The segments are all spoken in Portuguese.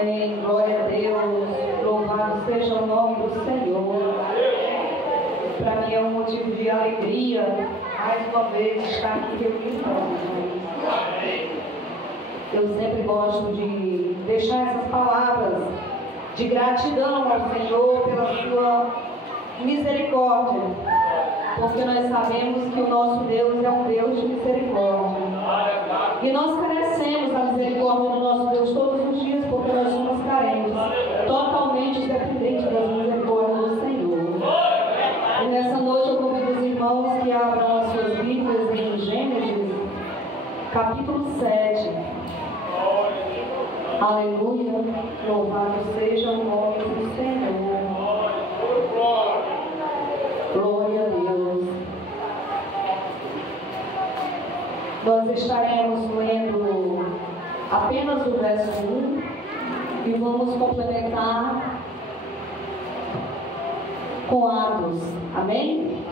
Amém. Glória a Deus. Louvado seja o nome do Senhor. Para mim é um motivo de alegria, mais uma vez, estar aqui reunido. Eu sempre gosto de deixar essas palavras de gratidão ao Senhor pela sua misericórdia, porque nós sabemos que o nosso Deus é um Deus de misericórdia. E nós carecemos da misericórdia do nosso Deus todos os dias, porque nós somos carentes, totalmente dependentes das misericórdias do Senhor. E nessa noite eu convido os irmãos que abram as suas Bíblias em Gênesis, capítulo 7. Aleluia, louvado seja o nome do Senhor. Glória a Deus. Nós estaremos lendo apenas o verso 1 e vamos complementar com Atos. Amém?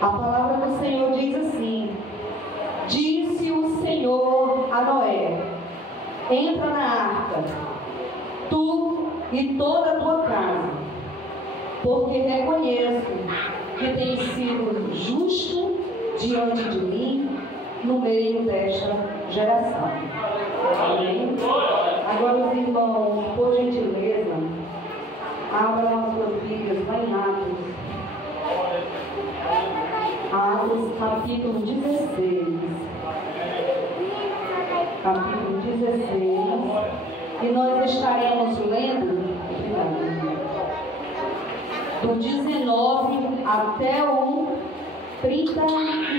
A palavra do Senhor diz assim: disse o Senhor a Noé: entra na arca, tu e toda a tua casa, porque reconheço que tens sido justo diante de mim no meio desta geração. Amém? Agora os irmãos, por gentileza, abram as suas Bíblias, vai em Atos. Atos, capítulo 16. Capítulo 16. E nós estaremos lendo do 19 até o 34.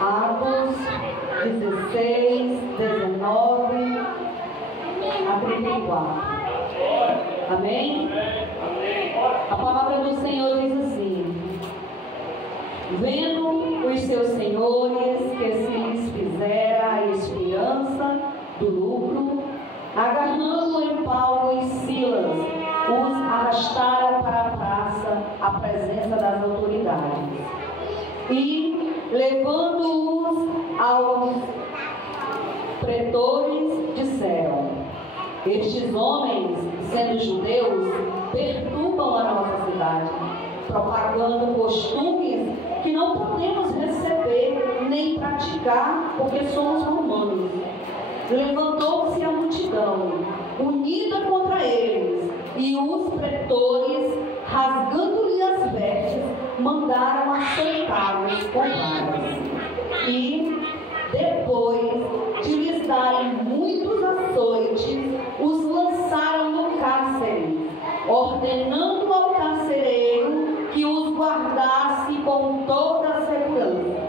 Atos 16, 19 a 34. Amém? A palavra do Senhor diz assim: vendo os seus senhores que se lhes fizera a esperança do lucro, agarrando em Paulo e Silas, os arrastaram para a praça, à presença das autoridades. E, levando-os aos pretores, disseram: estes homens, sendo judeus, perturbam a nossa cidade, propagando costumes que não podemos receber nem praticar, porque somos romanos. Levantou-se a multidão, unida contra eles, e os pretores, rasgando-lhe as vestes, mandaram açoitá-los com varas. E, depois de lhes darem muitos açoites, os lançaram no cárcere, ordenando ao carcereiro que os guardasse com toda a segurança.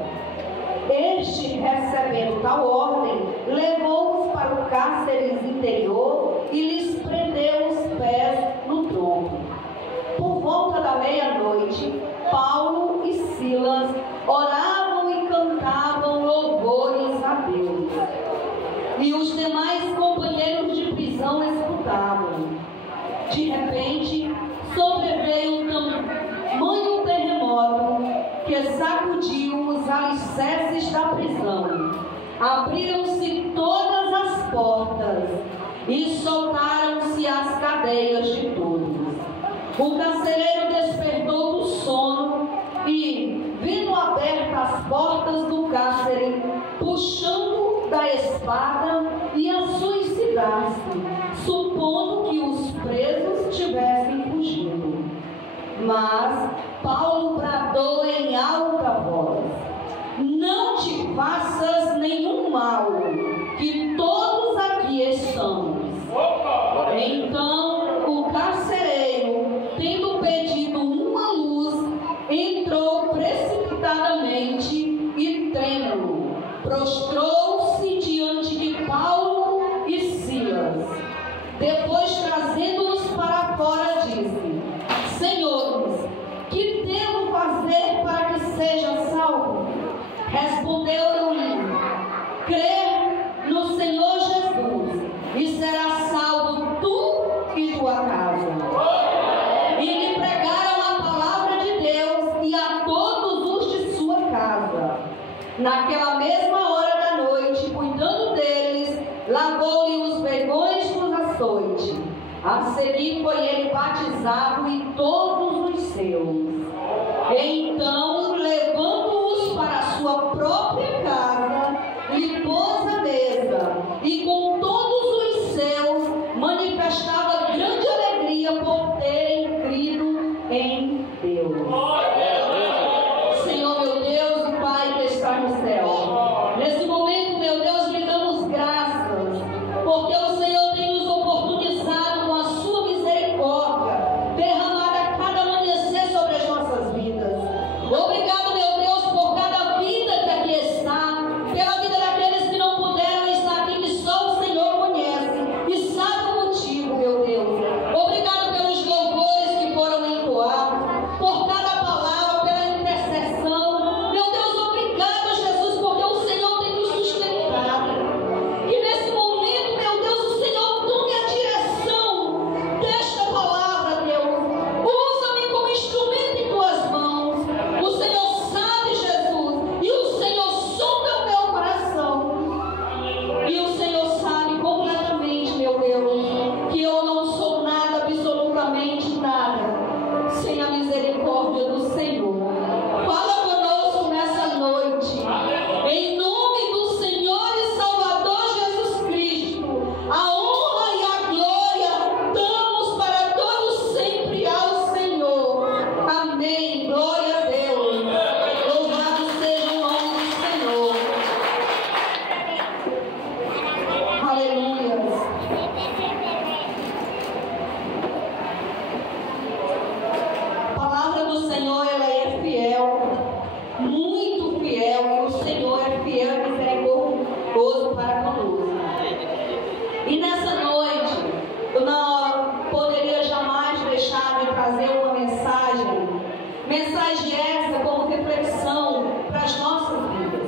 Este, recebendo tal ordem, levou-os para o cárcere interior e lhes prendeu os pés no tronco. Por volta da meia-noite, Paulo e Silas oravam e cantavam louvores a Deus. E os demais companheiros de prisão escutavam. De repente, sobreveio um tamanho terremoto que sacudiu os alicerces da prisão. Abriram-se todas as portas e soltaram-se as cadeias de todos. O carcereiro despertou do sono e, vendo abertas as portas do cárcere, puxando da espada, ia suicidar-se, supondo que os presos tivessem fugido. Mas Paulo bradou em alta voz: não te faças nenhum mal, que todos aqui estamos. Então o carcereiro, tendo pedido uma luz, entrou precipitadamente e, trêmulo, prostrou-se diante de Paulo e Silas. Depois, trazendo-os para fora, disse: senhores, que devo fazer para que seja salvo? Responderam-lhe: crê no Senhor Jesus, e serás salvo tu e tua casa. E lhe pregaram a palavra de Deus e a todos os de sua casa. Naquela mesma hora da noite, cuidando deles, lavou-lhe os vergões dos açoites. A seguir foi ele batizado e todos os seus. Então, levando-os para a sua própria casa, lhe pôs a mesa, e com todos os seus manifestava grande alegria por terem crido em Deus. Senhor, meu Deus e Pai que está no céu, nesse momento, meu Deus, lhe damos graças, porque o Senhor tem nos oportunizado com a sua misericórdia, derramada a cada amanhecer sobre as nossas vidas. Obrigado, meu Deus, por cada vida que aqui está, pela vida daqueles que não puderam estar aqui, que só o Senhor conhece e sabe o motivo, meu Deus. Obrigado pelos louvores que foram entoados, por cada palavra, pela intercessão. Meu Deus, obrigado, Jesus, porque o Senhor tem nos sustentado. Que nesse momento, meu Deus, o Senhor tome a direção desta palavra, Deus. Usa-me como instrumento em tuas mãos. O Senhor sabe, Jesus, e o Senhor sonda o meu coração. E o Senhor sabe completamente, meu Deus, que eu não sou nada, absolutamente nada, sem a misericórdia do Senhor. Fala conosco nessa noite, em nome do Senhor e Salvador Jesus Cristo. A honra e a glória damos para todos sempre ao Senhor. Amém. Glória a Deus. Louvado seja o nome do Senhor. Aleluia. A palavra do Senhor, ela é fiel, muito fiel, e o Senhor é fiel e misericordioso para conosco. E nessa noite, eu não poderia jamais deixar de trazer uma mensagem essa como reflexão para as nossas vidas.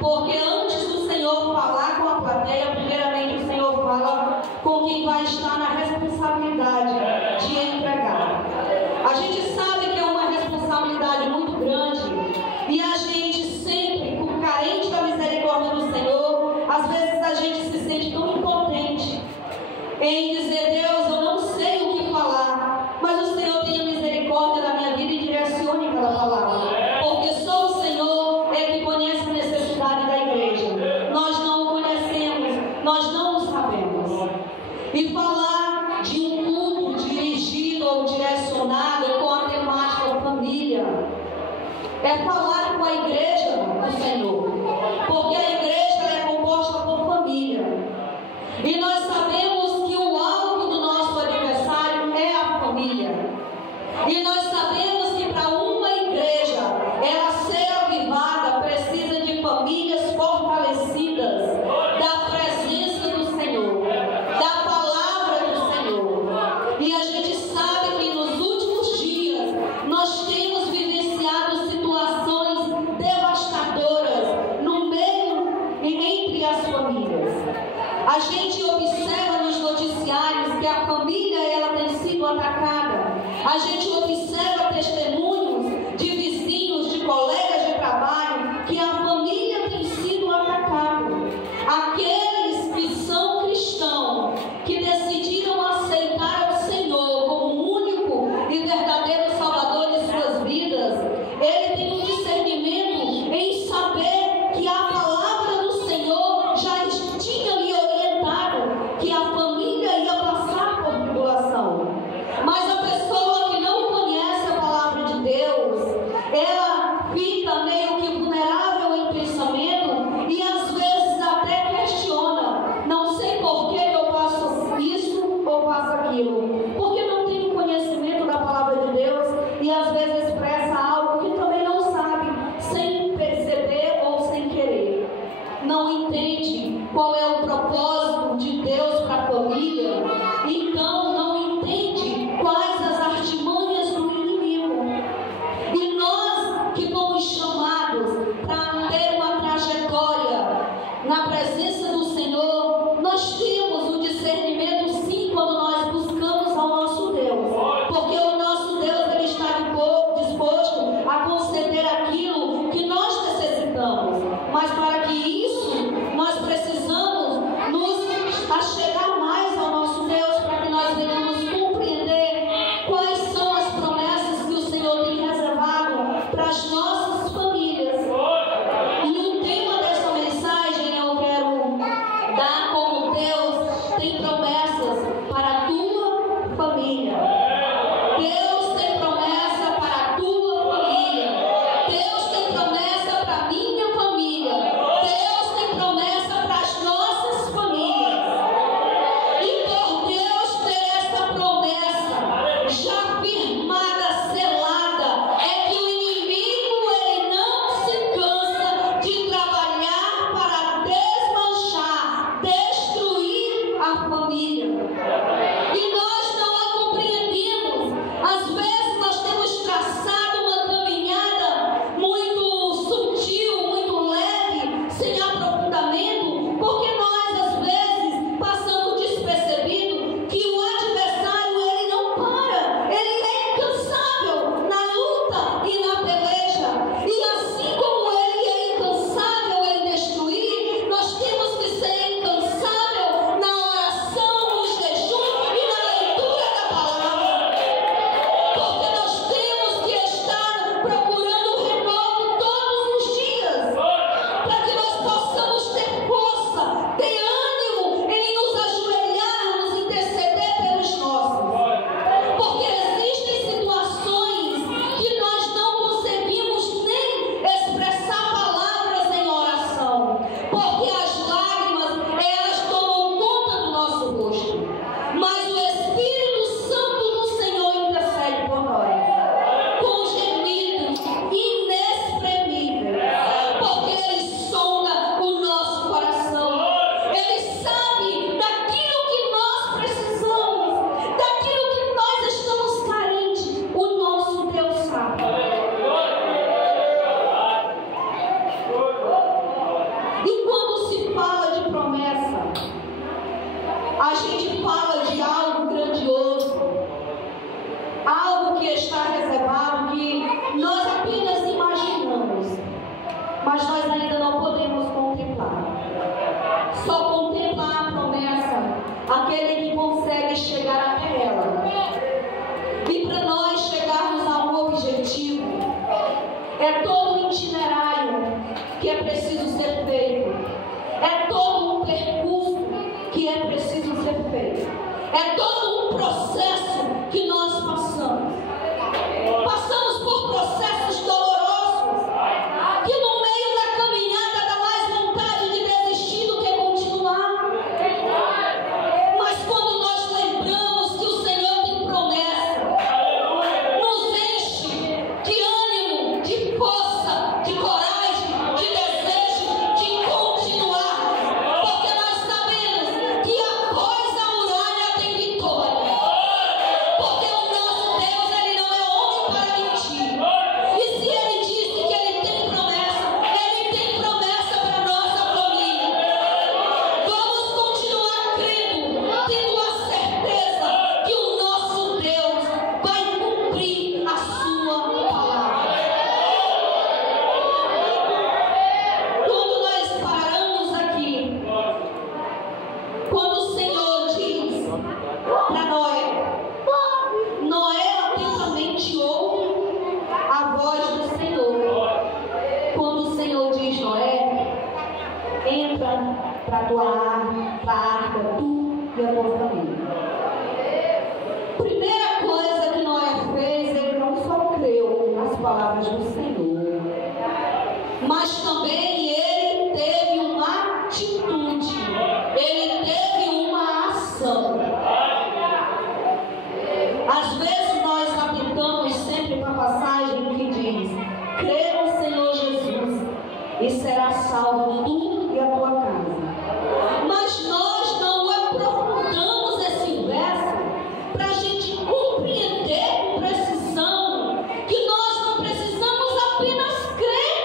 Porque antes do Senhor falar com a plateia, primeiramente o Senhor fala com quem vai estar na responsabilidade de entregar. A gente sabe que é uma responsabilidade muito grande, e a gente sempre, por carente da misericórdia do Senhor, às vezes a gente se sente tão impotente em dizer: Deus, eu não sei o que falar, mas o Senhor tenha misericórdia da minha vida e direcione aquela palavra, porque só o Senhor é que conhece a necessidade da igreja. Nós não o conhecemos, nós não o sabemos. E falar de um culto dirigido ou direcionado com a temática família é falar com a igreja do Senhor, porque a igreja é composta por família, e nós sabemos que o alvo do nosso aniversário é a família, e nós sabemos que para uma igreja ela ser avivada precisa de famílias fortalecidas da presença do Senhor, da palavra do Senhor. E a gente sabe que nos últimos dias nós temos vivenciado situações devastadoras no meio e entre as famílias. A gente observa nos noticiários que a família ela tem sido atacada. A gente observa testemunhos de vizinhos, de colegas de trabalho, que a família tem sido atacada. Aqueles que são cristãos, que decidiram aceitar o Senhor como único e verdadeiro Salvador de suas vidas, ele tem um discernimento em saber que a palavra do Senhor já tinha lhe orientado que a família ia passar por tribulação. Mas a pessoa que não conhece a palavra de Deus, ela fica meio que vulnerável em pensamento e às vezes até questiona: não sei por que eu faço isso ou faço aquilo, porque não tem conhecimento da palavra de Deus e às vezes expressa algo que também não sabe, sem perceber ou sem querer. Não entende qual é o propósito de Deus para a família, então não entende quais as artimanhas do inimigo. E nós que fomos chamados para ter uma trajetória na presença do Senhor, nós temos o discernimento sim quando nós buscamos ao nosso Deus, porque o nosso Deus ele está disposto a conceder aquilo que nós necessitamos. mas nós ainda não podemos contemplar. Só contemplar a promessa aquele que consegue chegar até ela. E para nós chegarmos a um objetivo, é todo um itinerário que é preciso ser feito, é todo um percurso que é preciso ser feito, é todo um processo que nós passamos. Passamos por processos dolorosos, que no meio da caminhada dá mais vontade de desistir do que continuar. Mas quando nós lembramos que o Senhor tem promessa, nos enche de ânimo, de força, de coragem, de desejo, de continuar. Porque nós sabemos que após a muralha tem vitória. Porque o nosso Deus, Ele não é homem para mentir. E se Ele disse que Ele tem promessa para a nossa família. Vamos continuar crendo, tendo a certeza que o nosso Deus vai cumprir a sua palavra. Quando nós paramos aqui, quando o Senhor diz para Noé atentamente ouve a voz do Senhor. Quando o Senhor diz: Noé, entra para a tua arca, tu e a tua família. Primeira coisa que Noé fez, ele não só creu nas palavras do Senhor, mas também ele teve uma atitude, ele teve uma ação. Às vezes nós atentamos sempre para a passagem que diz: crê no Senhor Jesus e será salvo tu e a tua casa. Mas nós não aprofundamos esse verso para a gente compreender com precisão que nós não precisamos apenas crer,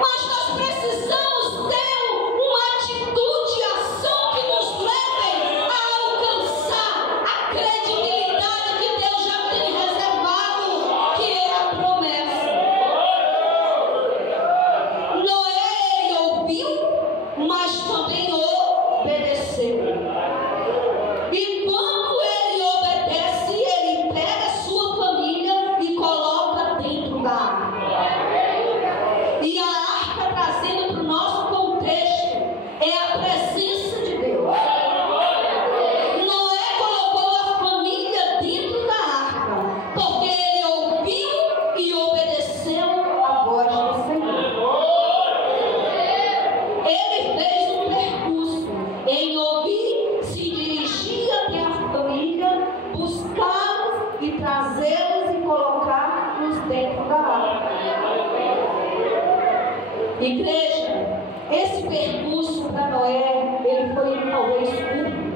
mas nós precisamos ter uma atitude e ação que nos leve a alcançar a credibilidade que Deus já tem reservado, que é a promessa. Noé, ele ouviu, mas também obedeceu. E quando ele obedece, ele pega a sua família e coloca dentro da arca. E a arca, trazendo para o nosso contexto, é a presença de Deus. Noé colocou a família dentro da arca, porque ele ouviu e obedeceu a voz do Senhor. Ele fez um percurso em ouvir, se dirigir até a família, buscá-los e trazê-los e colocá-los dentro da arca. Igreja, esse percurso para Noé, ele foi talvez curto,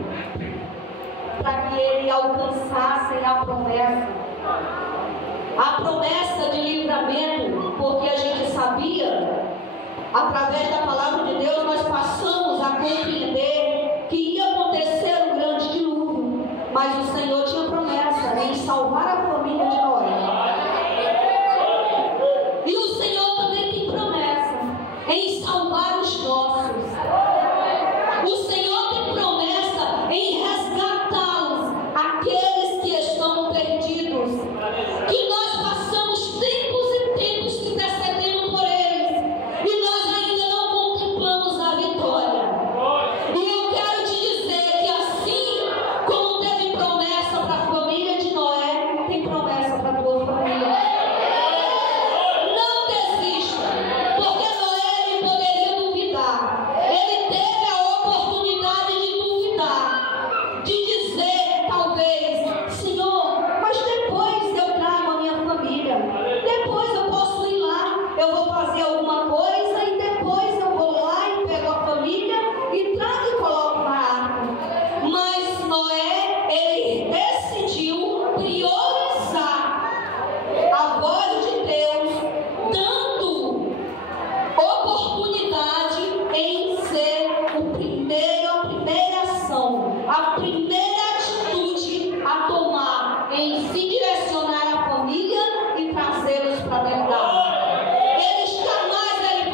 para que ele alcançasse a promessa de livramento, porque a gente sabia, através da palavra de Deus, nós passamos a compreender que ia acontecer um grande dilúvio, mas o Senhor tinha promessa em salvar a família de Noé. E o Senhor também tem promessa em salvar os nossos. O Senhor tem promessa em resgatá-los, aqueles que estão perdidos, que nós passamos tempos e tempos intercedendo por eles, e nós ainda não contemplamos a vitória. E eu quero te dizer que assim como teve promessa para a família de Noé, tem promessa para a tua família. Não desista, porque Noé, ele poderia duvidar. Ele teve a oportunidade de duvidar, de dizer talvez: Senhor, mas depois eu trago a minha família, depois eu posso ir lá, eu vou fazer alguma coisa e depois eu vou lá e pego a família e trago e coloco na arca. Mas Noé, ele decidiu priorizar a voz de Deus, dando oportunidade em ser a primeira ação, a primeira atitude a tomar em se direcionar à família e trazê-los para a verdade. Ele jamais ele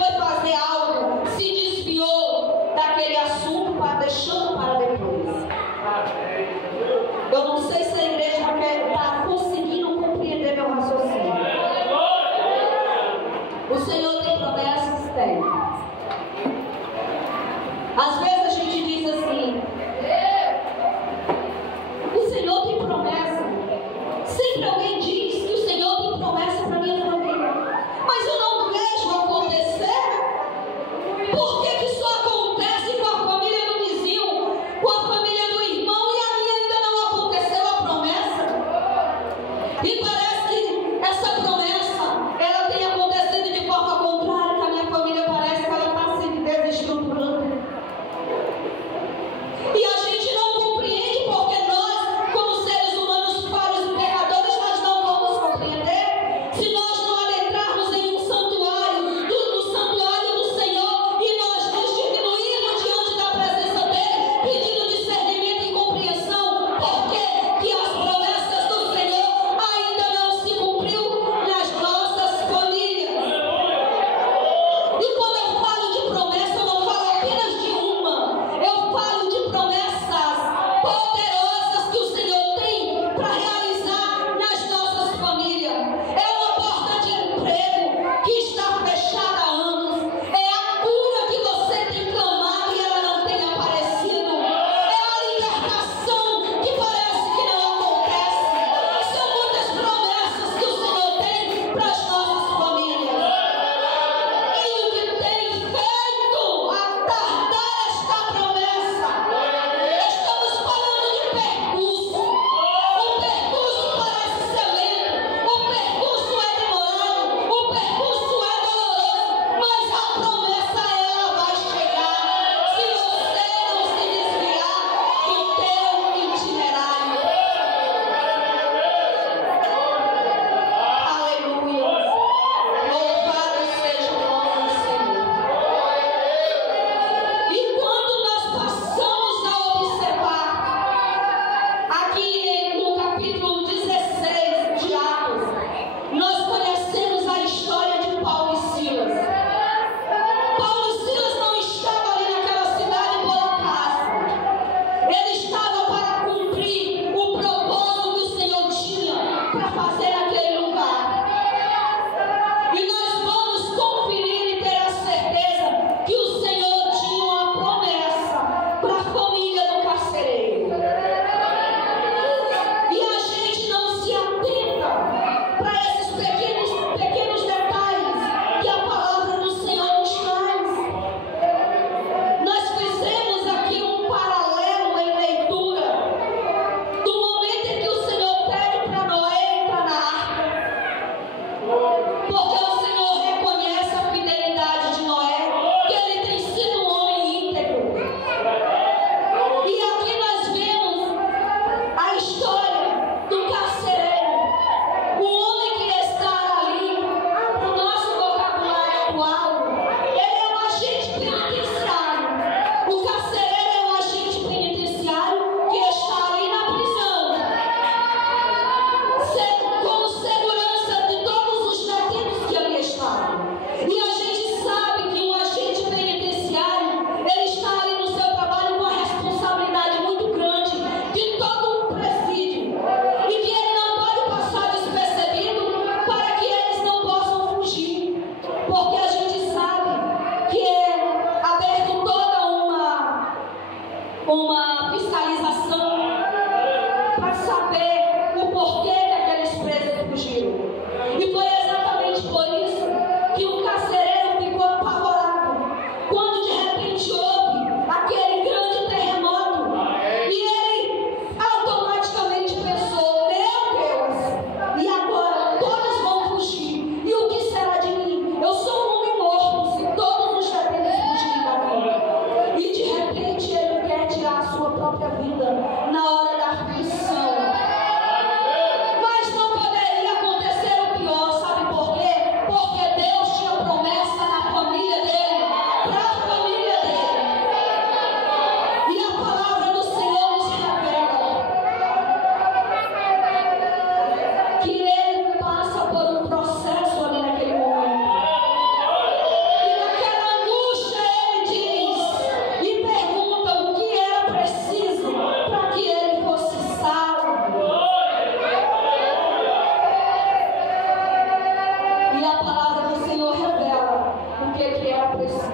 preciso.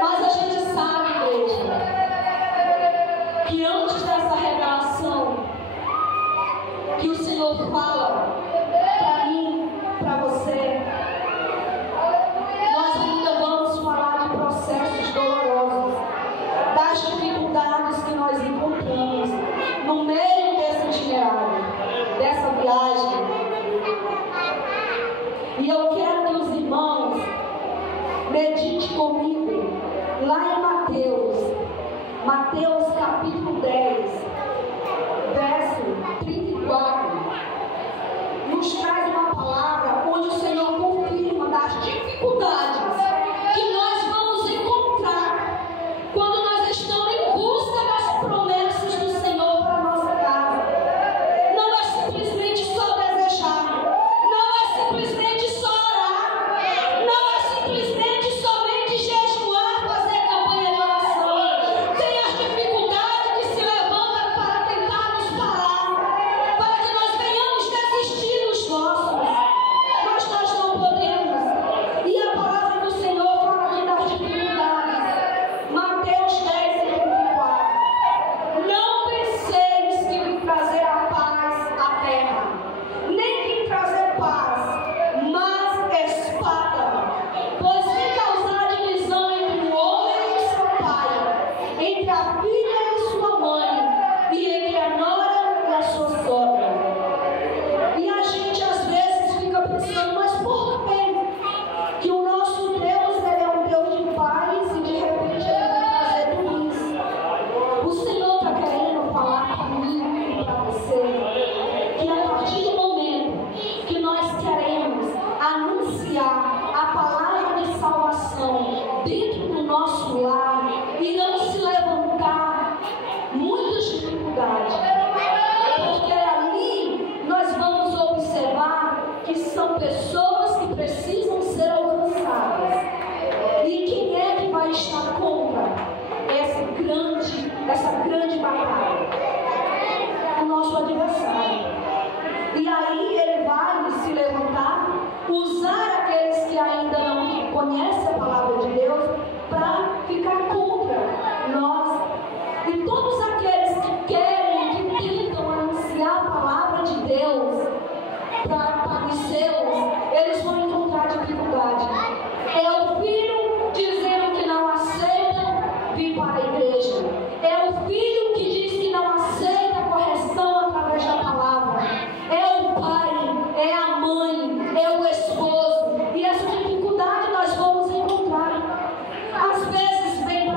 Mas a gente sabe, igreja, que antes dessa revelação que o Senhor fala para mim, para você, nós ainda vamos falar de processos dolorosos, das dificuldades que nós encontramos no meio desse itinerário, dessa viagem. E eu quero que os irmãos meditem comigo lá em Mateus capítulo 10, verso 34, nos traz uma palavra onde o Senhor confirma das dificuldades que nós vamos encontrar quando nós estamos em busca das promessas do Senhor para a nossa casa. Não é simplesmente só desejar, não é simplesmente só orar, não é simplesmente somente jejuar, fazer campanha de oração. Tem as dificuldades que se levantam para tentar nos parar, para que nós venhamos desistir dos nossos. Mas nós não podemos. E a palavra do Senhor fala aqui das dificuldades. Mateus 10, 34. Não penseis que vim trazer a paz à terra, nem vim trazer paz, mas espada. Pois vim causar divisão entre o homem e seu pai, entre a filha e sua mãe, e entre a nora e a sua sogra. E a gente às vezes fica pensando, mas por que que o nosso Deus, ele é um Deus de paz e de repente ele vai trazer tudo isso? O Senhor está querendo falar para mim e para você que a partir do momento que nós queremos anunciar a palavra de salvação dentro do nosso lar, irão se levantar muitas dificuldades, porque ali nós vamos observar que são pessoas que precisam ser alcançadas. E quem é que vai estar contra essa grande batalha? O nosso adversário. E aí ele vai se levantar, usar aqueles que ainda não conhecem a palavra de Deus para ficar contra nós. E todos aqueles que querem, que tentam anunciar a palavra de Deus para os seus, eles vão encontrar dificuldade. É o filho dizendo que não aceita vir para a igreja. É o filho que diz que não aceita a correção através da palavra. É o pai, é a mãe, é o esposo. E essa dificuldade nós vamos encontrar. Às vezes vem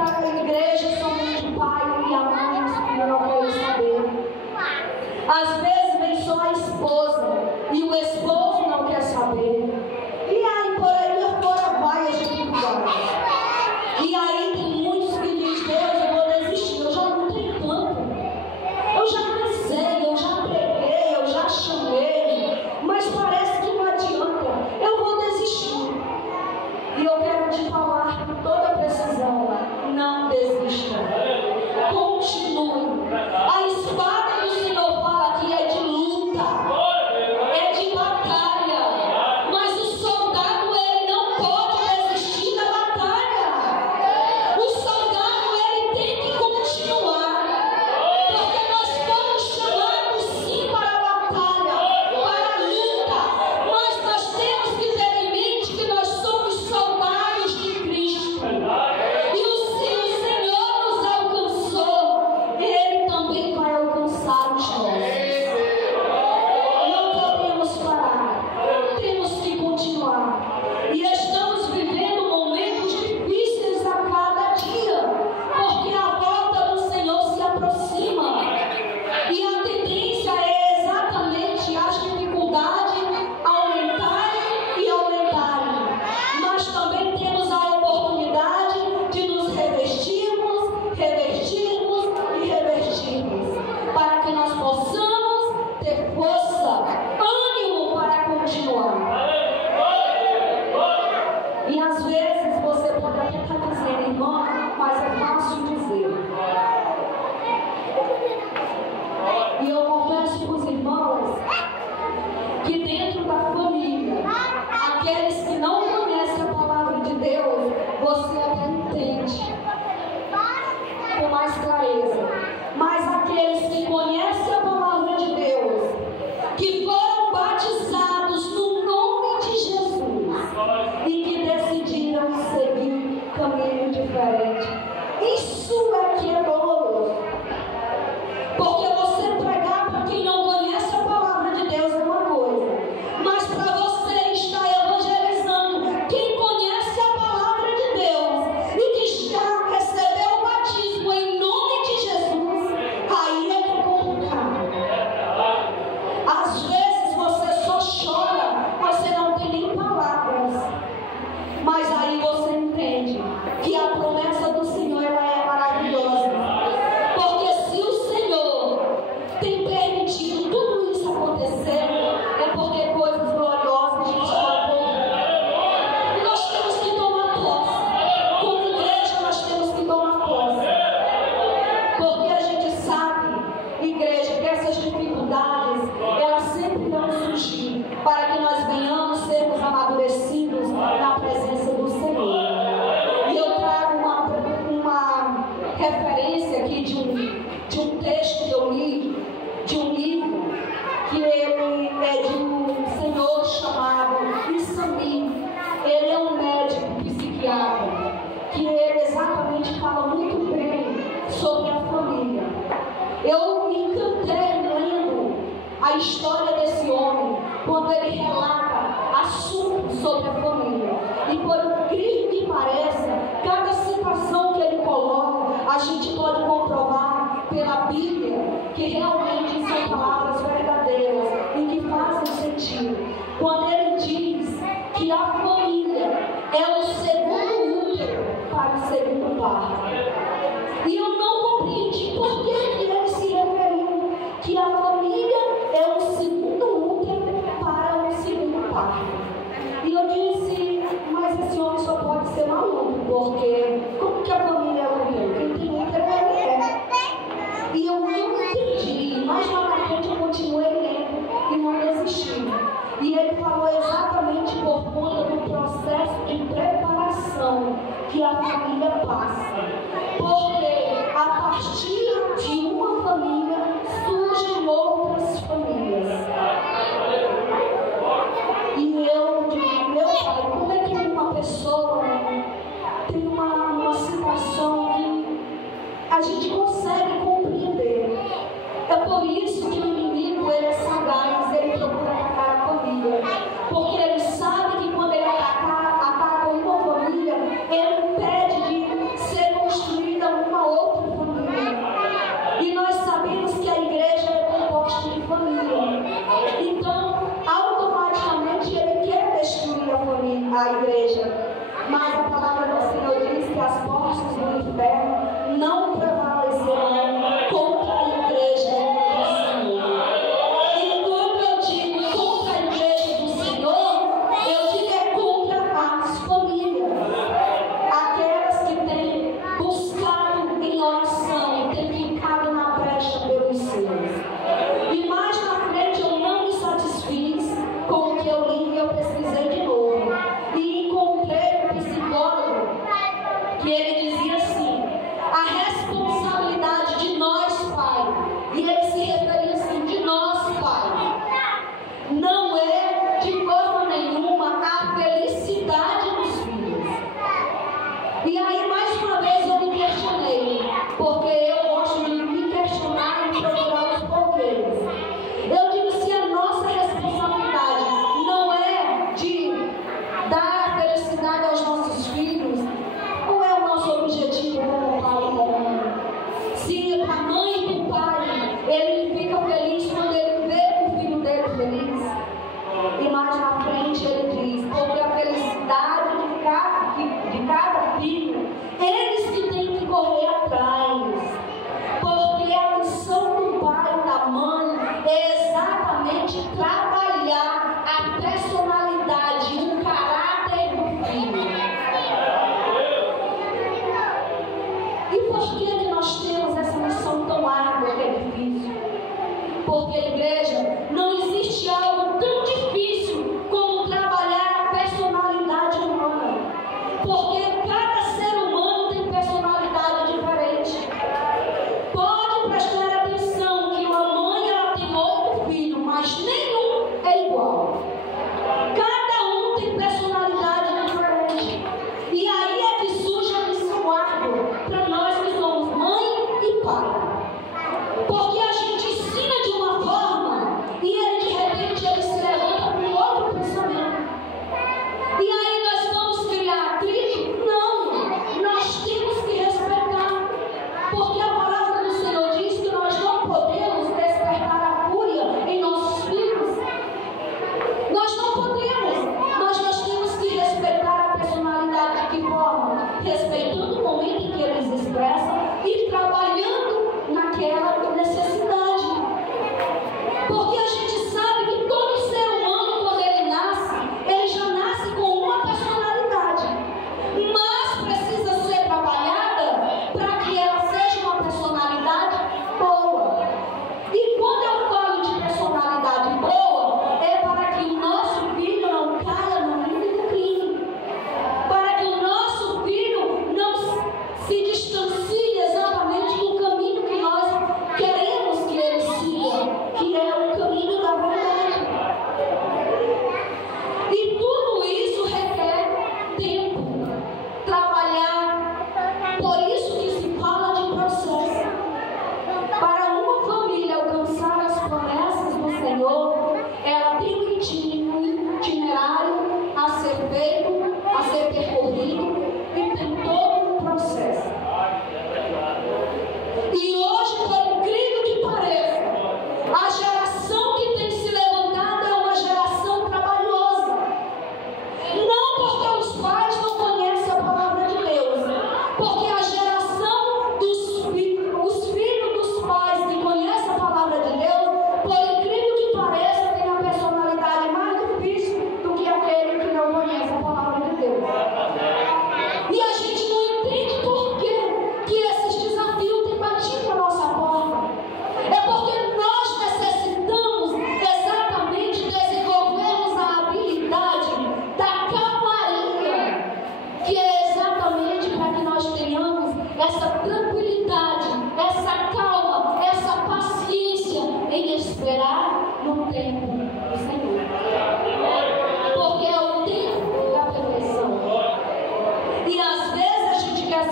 par. E eu não compreendi por que ele se referiu que a família é um segundo útero para um segundo par. E eu disse, mas esse homem só pode ser maluco, porque como que a família é útero? Quem tem útero é a mulher. E eu não entendi, mas lá na frente eu continuei lendo e não desisti. E ele falou exatamente por conta do processo de preparação que a família passa. Porque a partir de uma família surgem outras famílias. E eu digo, meu pai, como é que uma pessoa tem uma situação que a gente consegue compreender? É por isso que o inimigo, ele é sagaz, ele procura atacar a família. Porque ele sabe que quando ele ataca uma família, ele impede de ser construída uma outra família. E nós sabemos que a igreja é composta de família. Então, automaticamente, ele quer destruir a igreja. Mas a palavra do Senhor diz que as portas do inferno não prevalecerão contra a igreja do Senhor. E quando eu digo contra a igreja do Senhor, eu digo é contra as famílias. Aquelas que têm buscado em oração, têm ficado na brecha pelos seus. E mais na frente eu não me satisfiz com o que eu li e eu pesquisei de novo. E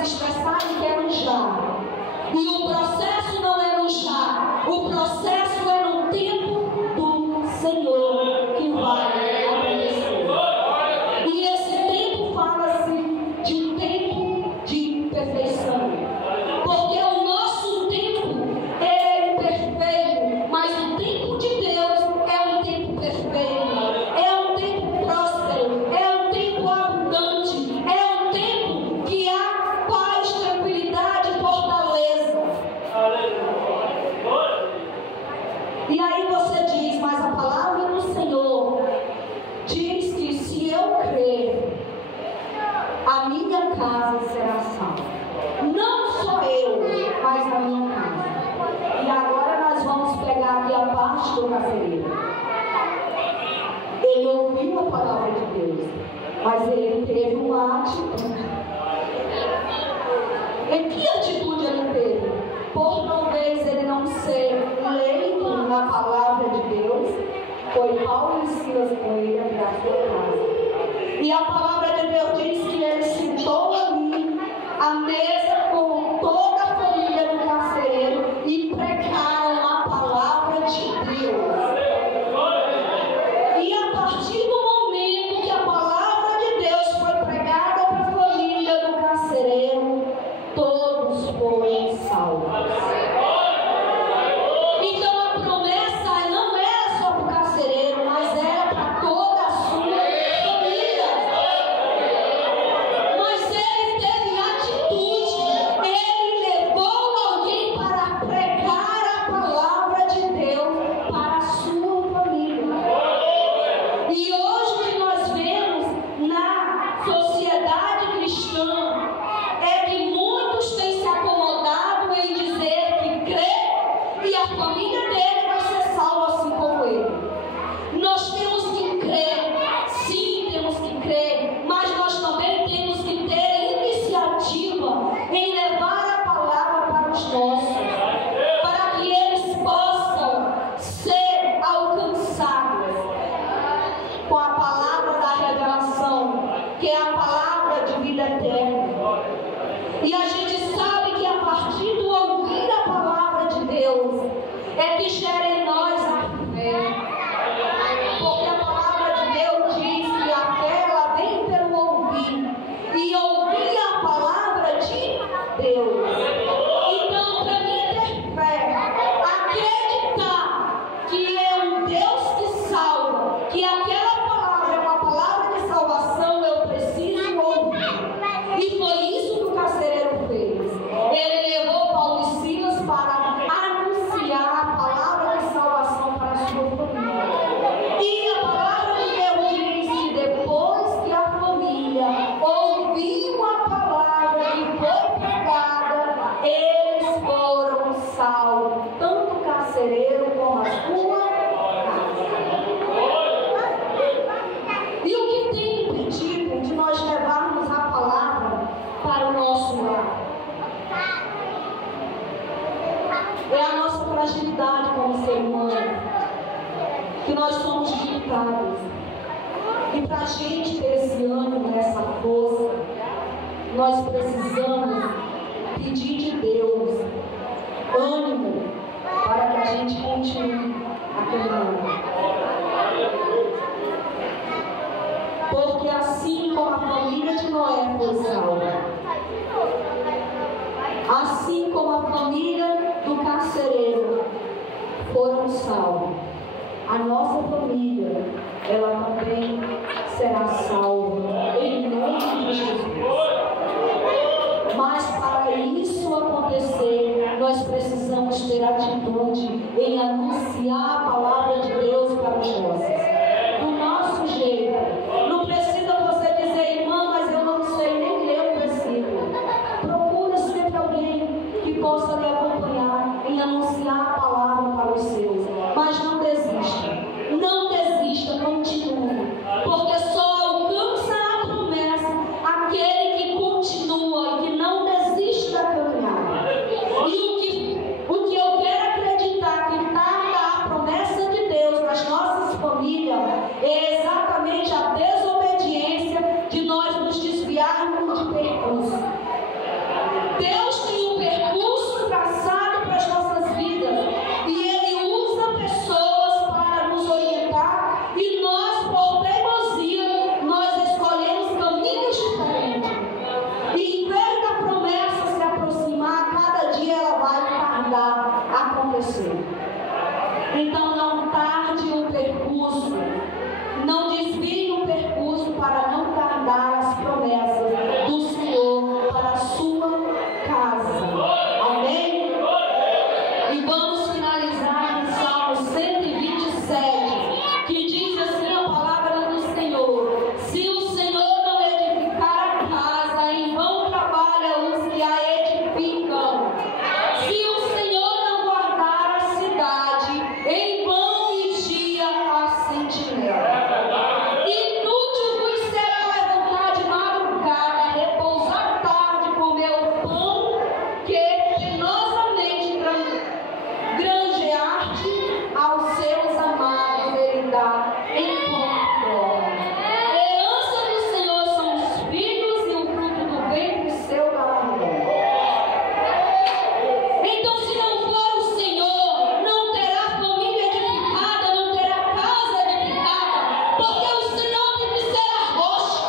estressados e querem já. E o processo não é no já, o processo é no tempo do Senhor que vai acontecer. E esse tempo fala-se de um tempo de perfeição. Porque o nosso tempo é imperfeito, mas o tempo de Deus é um tempo perfeito. É um tempo próspero, é um tempo abundante, é um tempo que há paz, tranquilidade e fortaleza. E aí você diz, mas a palavra do Senhor diz que se eu crer, a minha casa será salva. Não só eu, mas a minha casa. E agora nós vamos pegar aqui a parte do carcereiro. Ele ouviu a palavra de Deus, mas ele teve uma atitude. E que atitude ele teve? Por talvez ele não ser leigo na palavra de Deus, foi Paulo e Silas com ele até a sua casa. E a palavra de Deus diz que ele sentou ali à mesa com toda a família do carcereiro e pregaram a palavra de Deus. E a partir do momento que a palavra de Deus foi pregada para a família do carcereiro, todos foram salvos. Então a promessa não era só para o carcereiro, mas era para toda a sua família. Mas ele teve atitude, ele levou alguém para pregar a palavra de Deus para a sua família. E hoje o que nós vemos na sociedade cristã é que muitos têm se acomodado em dizer que crê e a família dele vai ser salva assim como ele. Nós temos que crer, sim, temos que crer, mas nós também temos que ter iniciativa em levar a palavra para os nossos, para que eles possam ser alcançados com a palavra da revelação, que é a palavra de vida eterna. E a gente sabe que a partir do ouvir a palavra de Deus é que gera em nós a fé. Porque a palavra de Deus diz que a fé ela vem pelo ouvir, e ouvir a palavra de Deus. Então, para mim ter fé, acreditar que é um Deus que salva, que aquela palavra é uma palavra de salvação, eu preciso ouvir. E foi isso que o carcereiro fez. Ele levou Paulo e Silas para anunciar a palavra de salvação para a sua família. E a palavra de Deus diz que depois que a família ouviu a palavra que foi pregada, eles foram salvos, tanto o carcereiro como a sua casa. E o que tem impedido de nós levarmos a palavra para o nosso lar? É a nossa fragilidade como ser humano, que nós somos limitados. E para a gente ter esse ânimo, essa força, nós precisamos pedir de Deus ânimo para que a gente continue a caminhar. Porque assim como a família de Noé foi salva, assim como a família do carcereiro foram salvos, a nossa família, ela também será salva em nome de Jesus. Mas para isso acontecer, nós precisamos ter atitude em anunciar a palavra de Deus para os nossos, do nosso jeito. Não precisa você dizer, irmã, mas eu não sei nem ler o versículo. Procura sempre alguém que possa lhe acompanhar em anunciar a palavra para os seus. Mas não desista, não desista, continue, porque só alcança a promessa aquele que continua, que não desiste da caminhada. E o que eu quero acreditar que está na promessa de promessas do Senhor para a sua casa. Amém? E vamos finalizar no Salmo 127, que diz assim a palavra do Senhor: se o Senhor não edificar a casa, em vão trabalha os que a edificam. Se o Senhor não guardar a cidade, em vão vigia a sentinela. Inútil vos será levantar de madrugada, repousar tarde, comer o pão que penosamente granjeaste aos seus amados, ele dá enquanto dorme. A herança do Senhor são os filhos e o fruto do ventre seu galardão. Então, se não for o Senhor, não terá família edificada, não terá casa edificada, porque o Senhor tem que ser a rocha,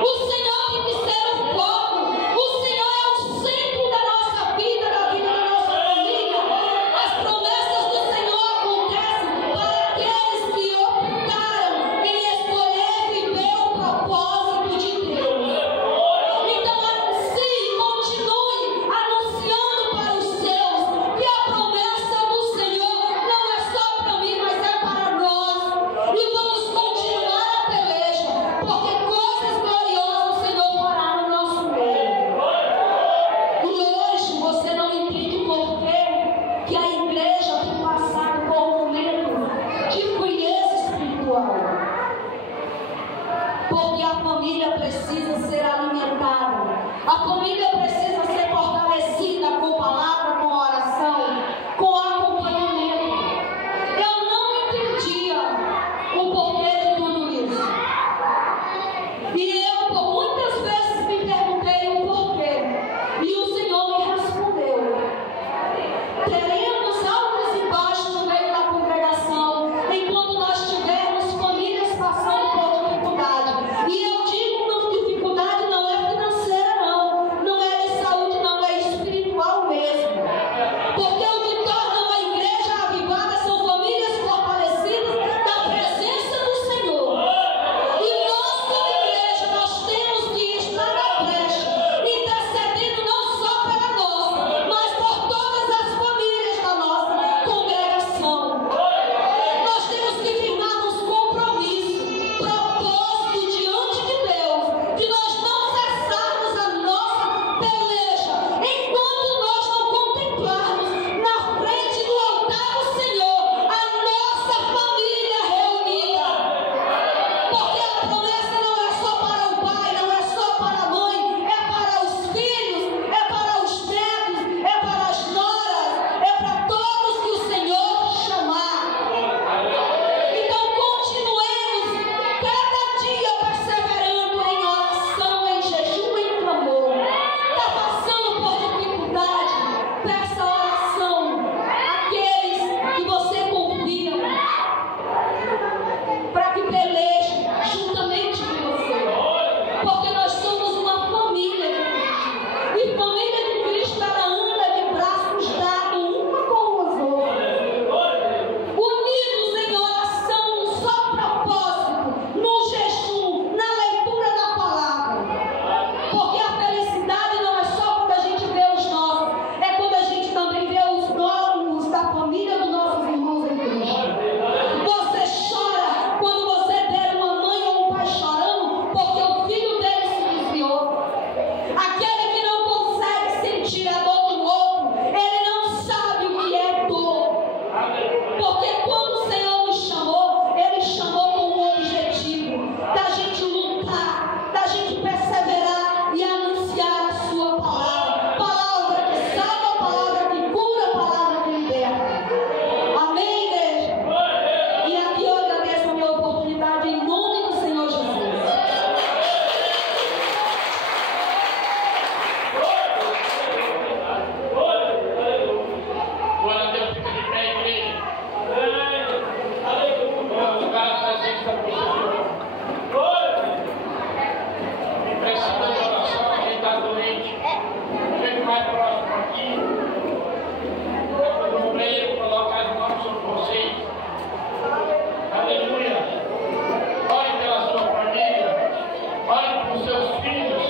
o Senhor tem que ser o foco, o Senhor é o centro da nossa vida, da vida da nossa família. As promessas do Senhor acontecem para aqueles que optaram em escolher viver o propósito de Deus. Então anuncie, continue anunciando para os seus que a promessa do Senhor não é só para mim, mas é para nós. E vamos continuar a peleja, porque coisas gloriosas o Senhor fará no nosso meio. E hoje você não entende por que a igreja tem passado por um momento de frieza espiritual. Porque a família precisa ser alimentada, a família precisa ser fortalecida com palavra, com oração, com acompanhamento. Eu não entendia o porquê de tudo isso. E eu por muitas vezes me perguntei o porquê. E o Senhor me respondeu: teremos altos e baixos no meio da congregação, enquanto nós tivermos famílias passando por dificuldade. E eu digo, dificuldade não é financeira, não é de saúde, não é espiritual mesmo. Porque o que torna uma igreja avivada são famílias fortalecidas da presença do Senhor. E nós, como igreja, nós temos que estar na brecha, intercedendo não só pela nossa, mas por todas as famílias da nossa congregação. Nós temos que firmar nos compromissos, propósito diante de Deus, de nós não cessarmos a nossa peleja, enquanto nós não contemplarmos na frente do altar do Senhor a nossa família reunida. Porque a promessa não é só para o pai, não é só para a mãe, é para os filhos, é para os netos, é para as noras, é para todos que o Senhor chamar. Então continuemos cada dia perseverando em oração, em jejum, em clamor. Está passando por dificuldade? Peça oração àqueles que você confia, para que peleje juntamente com você. Porque nós somos uma família de Cristo. E família de Cristo, ela anda de braços dados uma com os outros, unidos em oração, num só propósito, no jejum, na leitura da palavra. Porque a felicidade não é só quando a gente vê os nossos, é quando a gente também vê os nomes da família dos nossos irmãos em Cristo. Você chora quando você vê uma mãe ou um pai chorando porque o filho dele se desviou. Aquele que não consegue sentir a dor do outro, ele não sabe o que é dor. Porque quando o Senhor nos chamou, Ele chamou com um objetivo da gente lutar, da gente perseverar e anunciar a sua palavra. Palavra que salva, palavra que cura, palavra que liberta. Amém, igreja? E aqui eu agradeço a minha oportunidade em nome do Senhor Jesus. Glória a Deus, fica de pé, igreja. Vamos lugar a presença do Senhor. Me precisa de oração, quem está doente. Vem mais próximo aqui. Todo mundo aí, colocar as mãos sobre vocês. Aleluia. Ore pela sua família. Ore pelos seus filhos.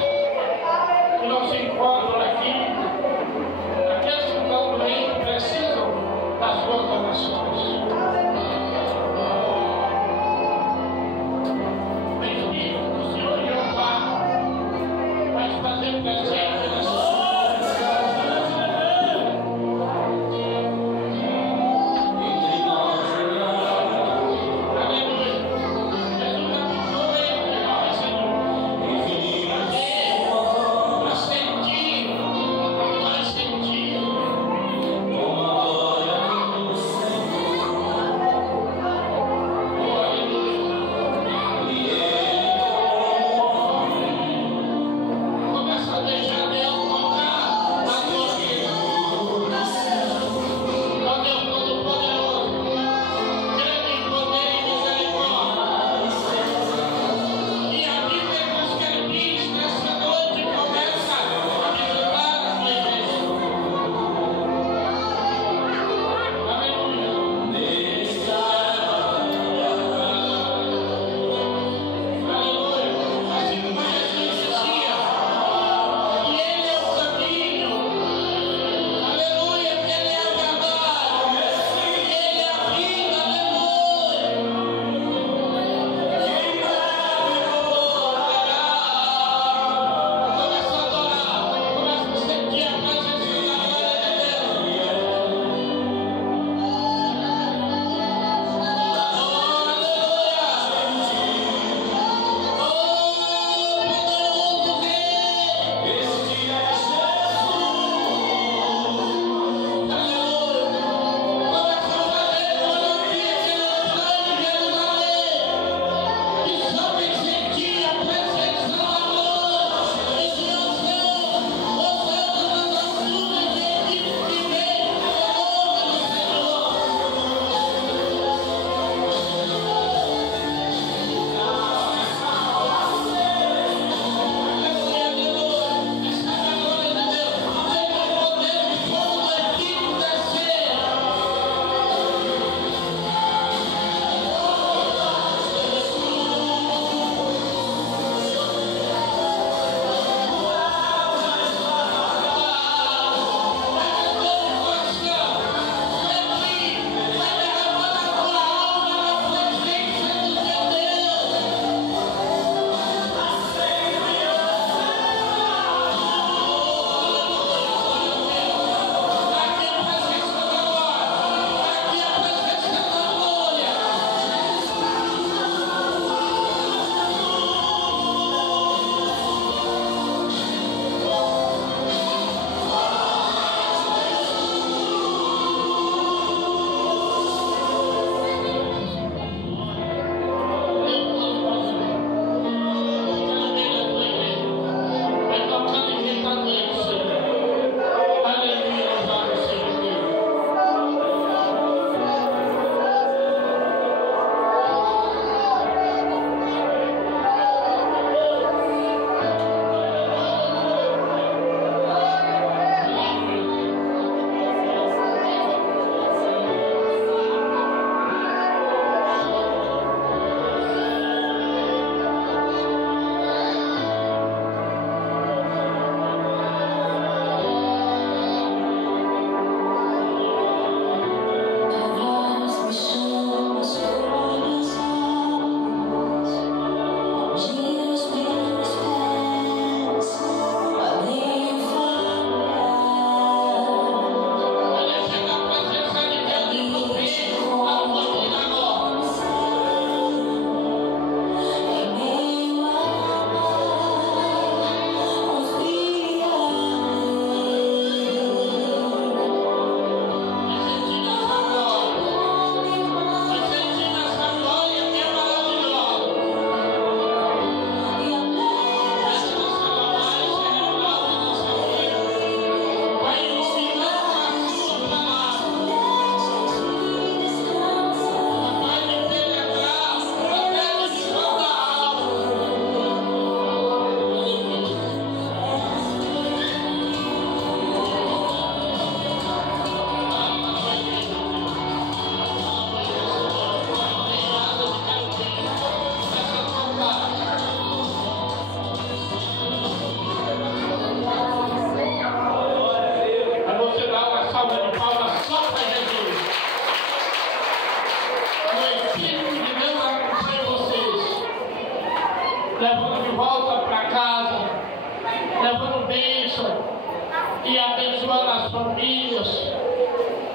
e abençoando as famílias,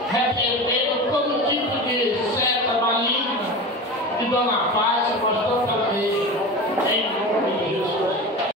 repreendendo todo tipo de seta maligna, e dando a paz, nós estamos